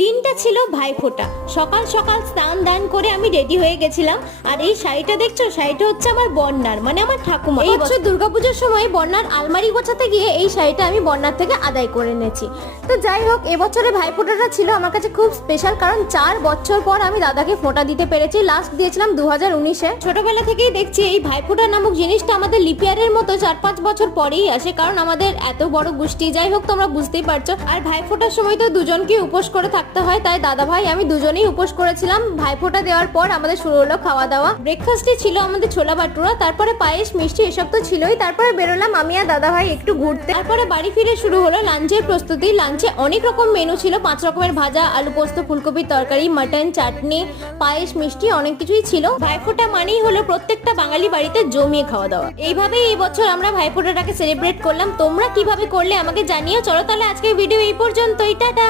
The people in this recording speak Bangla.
দিনটা ছিল ভাইফোঁটা। সকাল সকাল স্নান দান করে আমি রেডি হয়ে গেছিলাম। আর এই শাড়িটা দেখছো, শাড়িটা হচ্ছে আমার বন্যার, মানে আমার ঠাকুমা। এই বছর দুর্গাপূজার সময় বন্যার আলমারি গোছাতে গিয়ে এই শাড়িটা আমি বন্যার থেকে আদায় করে নিয়েছি। তো যাই হোক, এবছরে ভাইফোঁটাটা ছিল আমার কাছে খুব স্পেশাল, কারণ 4 বছর পর আমি দাদাকে ফোঁটা দিতে পেরেছি। লাস্ট দিয়েছিলাম 2019-এ। ছোটবেলা থেকেই দেখছি এই ভাইফোঁটা নামক জিনিসটা আমাদের লিপিয়ারের মতো 4-5 বছর পরেই আসে, কারণ আমাদের এত বড় গোষ্ঠী। যাই হোক, তোমরা বুঝতেই পারছো। আর ভাইফোঁটার সময় তো দুজনকে উপোস করে থাকতে হয়, তাই দাদা ভাই আমি দুজনেই উপোস করেছিলাম। ভাইফোঁটা দেওয়ার পর আমাদের শুরু হলো খাওয়া দাওয়া। ব্রেকফাস্টে ছিল আমাদের ছোলা ভাটুরা, তারপরে পায়েস, মিষ্টি এসব তো ছিলই। তারপরে বেরোলাম আমি আর দাদা ভাই একটু ঘুরতে। তারপরে বাড়ি ফিরে শুরু হলো লাঞ্চের প্রস্তুতি। লাঞ্চে অনেক রকম মেনু ছিল, 5 রকমের ভাজা, আলু পোস্ত, ফুলকপির তরকারি, মাটন, চাটনি, পায়েস, মিষ্টি, অনেক কিছুই ছিল। ভাইফোঁটা মানেই হলো প্রত্যেকটা বাঙালি বাড়িতে জমিয়ে খাওয়া দাওয়া। এইভাবেই এই বছর আমরা ভাইফোঁটাটাকে সেলিব্রেট করলাম। তোমরা কিভাবে করলে আমাকে জানিও। চলো তাহলে আজকের ভিডিও এই পর্যন্তই, টাটা।